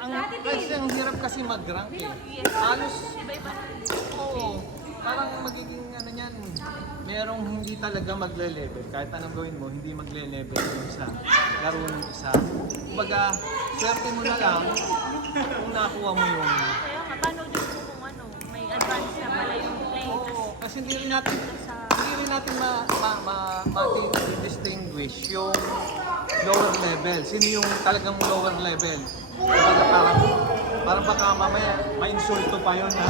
Kasi ang hirap kasi mag-rank eh. Halos, Iba-iba. oo, parang magiging ano niyan, merong hindi talaga magle-level. Kahit anong gawin mo, hindi magle-level yung isa. Laro ng isa. Kumbaga, swerte mo na lang kung nakuha mo yung... Kaya nga, paano din po kung ano, may advance na pala yung play. Oo, kasi hindi rin natin distinguish yung lower level. Sino yung talagang lower level? Kumbaga parang baka mamaya ma-insulto pa yun ha?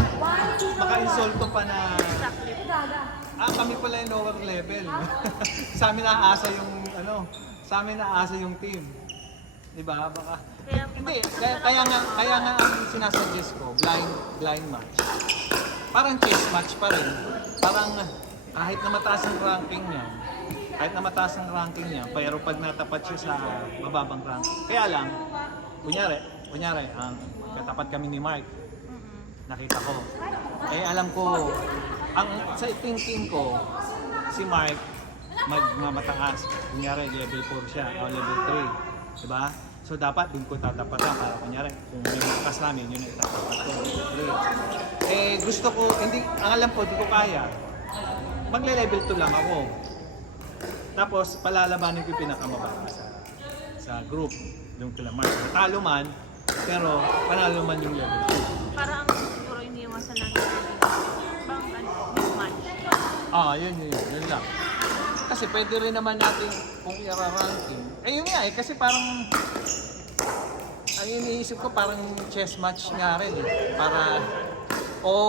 Baka insulto pa na kami pala yung lower level. Sa amin naaasa yung sa amin naaasa yung team. Di ba? Baka hindi, kaya nga ang sinasuggest ko, blind match. Parang chess match pa rin. Parang kahit na mataas ang ranking niya, pero pag natapat siya sa mababang ranking. Kaya lang, kunyari, ang katapat kami ni Mark, nakita ko. Eh alam ko, sa thinking ko, si Mark magmamataas. Kunyari, level 4 siya, o level 3. Diba? So dapat dun ko tatapatan para kunyari, kung may mataas namin, yun ay tatapat ko, level 3. Eh gusto ko, ang alam ko, di ko kaya. Magle-level 2 lang ako. Tapos palalabanin ko yung pinakamababa sa group. Yung kila Mark. Natalo man, pero panalo man yung level 2. Para ang siguro iniiwasan lang yung bang mismatch. Yun lang. Kasi pwede rin naman natin kung i-ranking. Yun nga kasi parang ang iniisip ko parang chess match nga rin eh.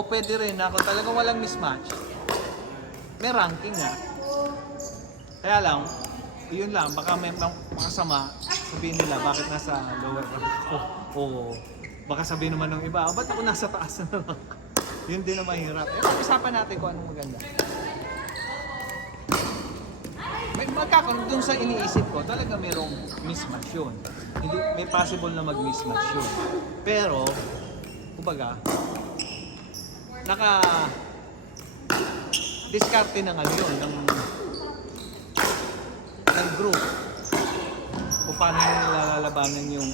Pwede rin ako talagang walang mismatch. May ranking nga. Kaya lang, yun lang, baka may makasama, sabihin nila bakit nasa lower rank ako. O baka sabihin naman ng iba, ba't ako nasa taas na lang? Yun din na mahirap. Pag-usapan natin kung anong maganda. Magkakaroon dun sa iniisip ko, talaga merong mismatch yun. Hindi, may possible na mag-mismatch yun. Pero, kumbaga, diskarte ng yun, ng group. Kung paano nila lalabanan yung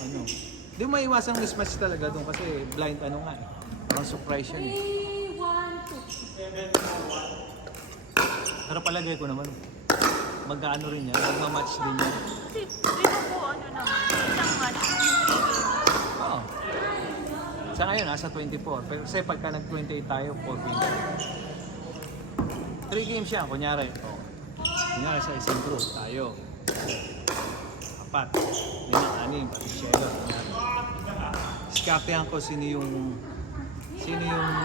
Hindi mo maiwasang mismatch talaga doon kasi blind parang surprise yun eh. Pero palagay ko naman, mag-ano rin yan, mag-match din yan. Kasi, di ba po naman, isang match, yung 3 games. Oo. Sa ngayon, nasa 24. Pero kasi pagka nag-28 tayo, 4 games. 3 games siya, kunyari. Kunyari sa isang group, tayo. 4. 5, 6, pati Shelo. Diskartehan ko sino yung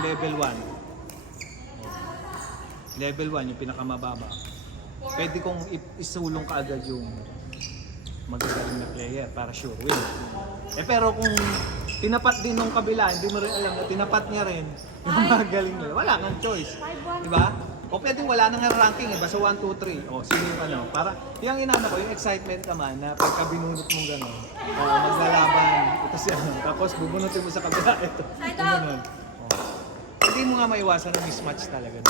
level 1. Level 1, yung pinakamababa. Pwede kong isulong kaagad yung magagaling na player para sure win. Pero kung tinapat din nung kabila, hindi mo rin alam na tinapat niya rin yung magaling nila. Wala kang choice. Diba? O pwedeng wala nang ranking basta 1, 2, 3. O sino yung para yung inano ko, yung excitement naman na pagka binunot mong gano'n, maglalaban, ito siya. Tapos bubunutin mo sa kabila, ito. Gano'n. Hindi mo nga maiwasan ng mismatch talaga.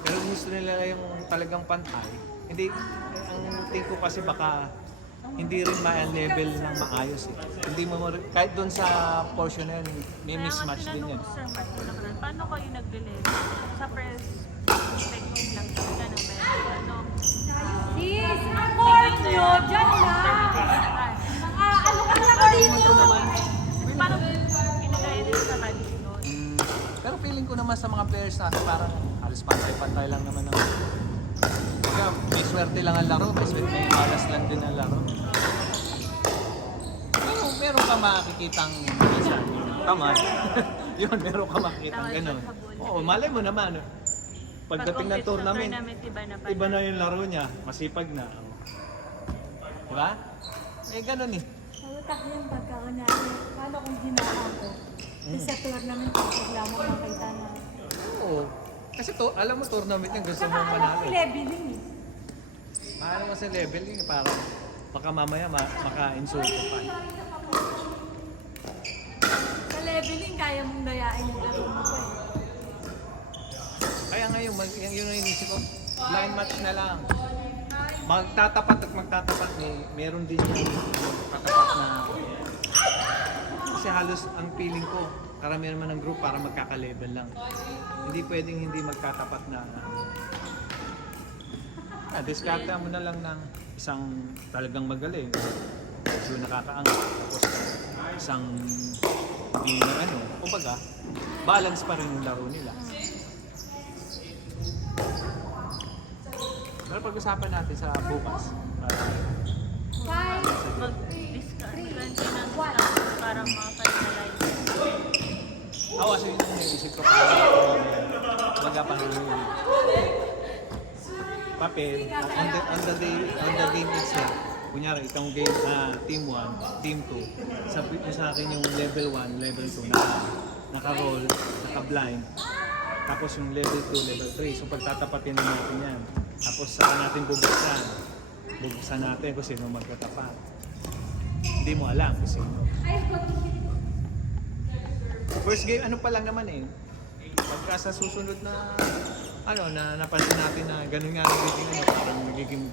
Pero gusto nila yung talagang pantay. Hindi, ang tingin ko kasi baka hindi rin ma-level ng maayos eh. Hindi mo kahit doon sa portion na yun, may mismatch din yan. Sir Mark, paano kayo nag-deliver? Sa perspective lang talaga na meron Sis, ang court nyo, dyan lang. Ano ka na dito? Paano ginagaya din sa rally nun? Pero feeling ko naman sa mga players natin parang halos pantay-pantay lang naman ang may swerte lang ang laro, may malas lang din ang laro. Meron ka makikitang minsan, tamad. Yun, meron ka makikitang gano'n. Oo, malay mo naman. Pagdating ng tournament, iba na yung laro niya, masipag na. Diba? Gano'n eh. Nalutak yung pagkaunahin. Paano kung ginawa ko? Sa tournament, bigla mo makita na. Oo. Kasi alam mo, tournament yung gusto mong manalo. Leveling eh. Alam mo sa leveling, parang baka mamaya maka-insulto pa. Sa leveling, kaya mong dayain yung laro mo pa eh. Kaya ngayon, yun ang inisip ko, blind match na lang. Magtatapat, meron din yung katapat na kasi halos ang feeling ko, karamihan naman ng group para magkaka-level lang. Hindi pwedeng hindi magkatapat na diskarte mo na lang ng isang talagang magaling. So nakakaangat. Tapos isang hindi na ano, kumbaga, balance pa rin yung laro nila. Pero pag-usapan natin sa bukas. Mag-discard ng para ma-finalize. Kasi yun yung naisip ko magapang papel on the game itself. Kunyari, itong game team 1, team 2. Sabi mo sa akin yung level 1, level 2 naka-roll, naka-blind. Tapos yung level 2, level 3. So pagtatapatin na natin yan. Tapos saka natin bubuksan. Bubuksan natin kung sino magtatapat. Hindi mo alam kung sino. First game, ano pa lang naman eh. Pagka sa susunod na na napansin natin na ganun nga nagiging parang nagiging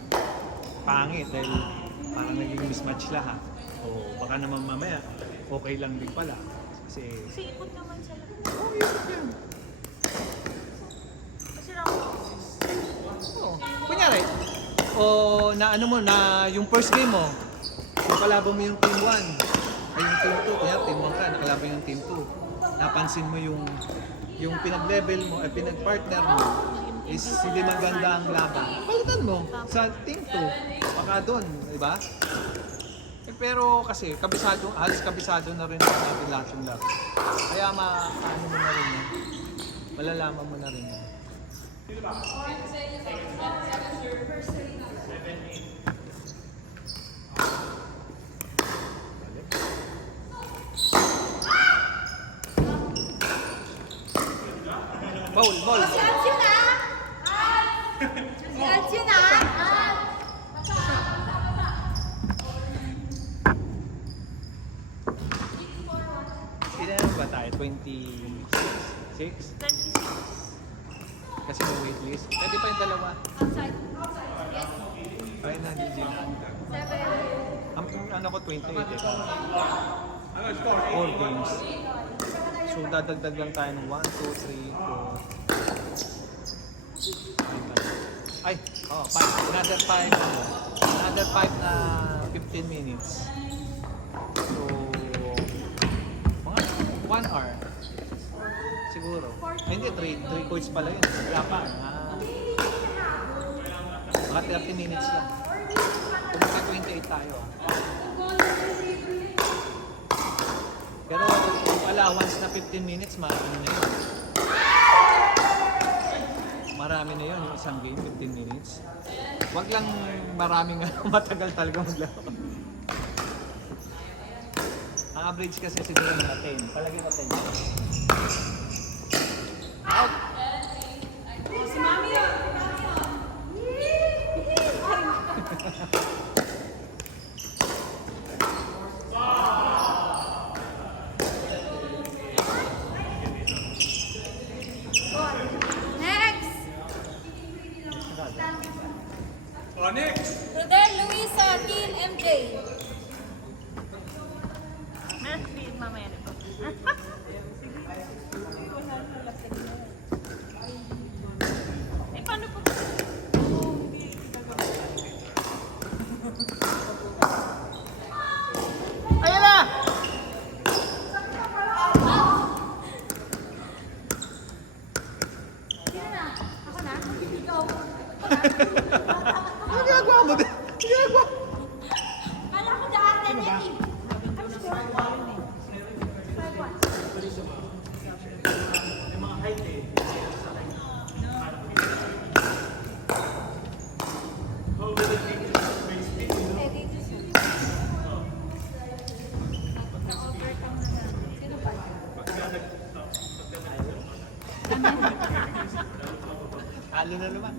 pangit dahil parang nagiging mismatch lahat. O baka naman mamaya, okay lang din pala. Kasi Ikot naman sila. ikot yun. Kasi round Kunyari, na yung first game mo, nakalaban mo yung team 1, ay yung team 2, kaya team 1 ka, nakalaban yung team 2. Napansin mo yung pinag-level mo, pinag-partner mo, is hindi maganda ang laban. Palitan mo sa team 2, baka doon, di ba? Pero kasi, halos kabisado na rin natin lahat yung laro. Kaya mo na rin yan. Malalaman mo na rin yan. Ball. Ilan ba tayo? 26? 26. Kasi may waitlist. Pwede pa yung dalawa. Ay, nandito yun. Ang ano ko 28 eh. 4 games. So dadagdag lang tayo ng 1, 2, 3, 4. 5. Another 5. Another 5 na 15 minutes. So, mga 1 hour. Siguro. Ay, hindi, 3 courts pala yun. Wala pa. Mga 30 minutes lang. Kung magka-28 tayo. Pero kung allowance na 15 minutes, marami na yun. Marami na yun, yung isang game, 15 minutes. Huwag lang maraming matagal talaga maglaro. Ang average kasi siguro na 10. Palagi mo 10. Out! Si Mami yun! Next! Rodel, Luisa, Kim, MJ. Merci, mamaya na po. Paano po? Ayan na! Sino na? Ako na? Ikaw? Ano ginagawa mo din? Ginagawa? Kala ko daan na yan eh. I'm sure. Halo na naman.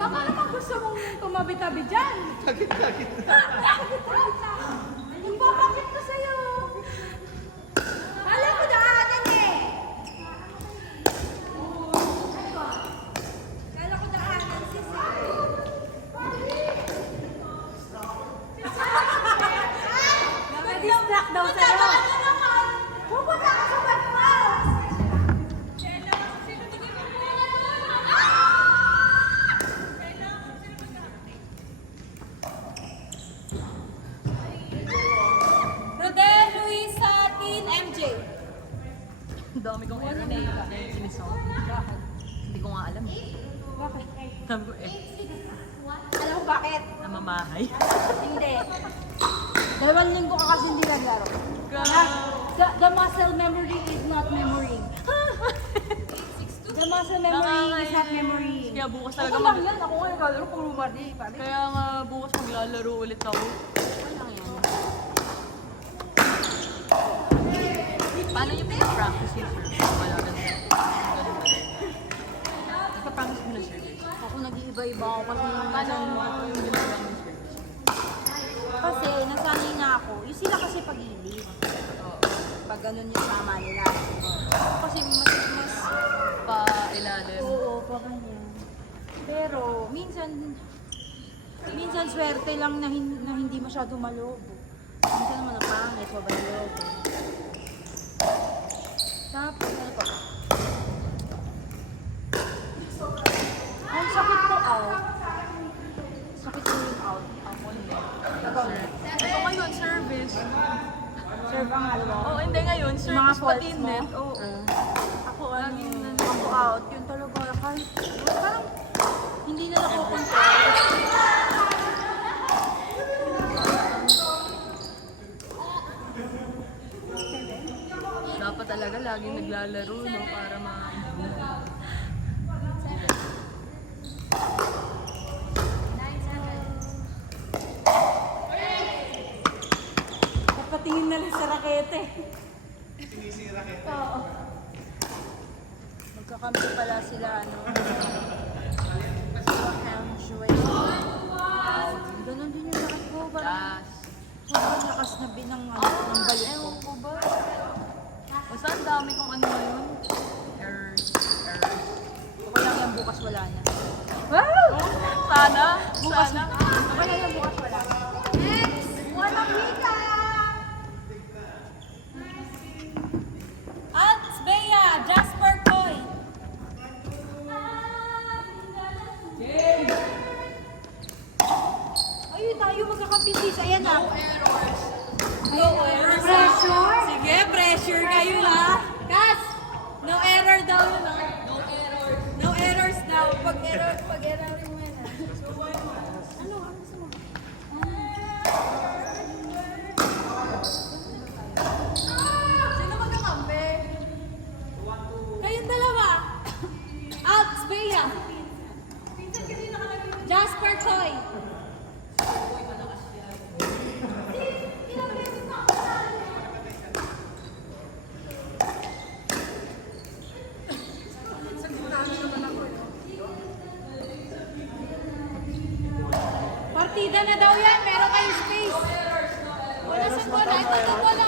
Baka naman gusto mong tumabi-tabi dyan. Sakit. Ipapakit ko sa'yo. Kala ko daanan eh. Sabi ko Alam mo bakit? namamahay. Hindi. 2 linggo ka kasi hindi naglaro. Grabe. The muscle memory is not memorying. The muscle memory is not memorying. Kaya bukas Ako talaga lang yan. Ako nga naglalaro kung lumari. Kaya nga bukas maglalaro ulit ako. Paano yung pinag-practice yung service? Wala ganun. Nagpa-practice mo na service. Ako nag-iiba-iba ako kasi Paano yung ginagawa mo yung service? Kasi nasanay na ako. Yung sila kasi pag-ibig. Pag ganun yung tama nila. Ako kasi mas Pa-ilalim. oo, pa ganyan. Pero minsan swerte lang na, na hindi masyado malobo. Minsan naman ang pangit, mabalobo. Tapos, ano pa? Ang sakit ko out. Sakit ko yung out. Ako hindi. Ikaw na. Ito ngayon, service. Serve ang halo. Oo, hindi ngayon. Yung mga Service faults pati mo? net. Oo. Ako Laging ako out. Yun talaga. Kahit, parang hindi na nakukontrol. Dapat talaga laging naglalaro, no? Para Papatingin na lang sa rakete. Oo. Magkakampi pala sila, ano? Sila Hemsway. Ganon din yung lakad ko. Parang Das. sobrang lakas na ng balik ko. Ewan ko ba? Basta ang dami kong ano ngayon. Errors. Okay lang yan, bukas wala na. Sana. Bukas Sana. na. Okay lang yan, bukas wala na. Next! Walang hika! Alts Bea, Jasper Coy. Ayun tayo magkakapitis. Ayan na. No errors. Pressure? Sige, pressure kayo ha. Kas! No error daw yun ha. No errors daw. Pag error mo yan ha. Ano? Ano gusto mo? Sino magkakampi? Kayong dalawa. Alts Bea. Jasper Choi. Partida na daw yan, meron kayong space. Wala sa bola, ito wala.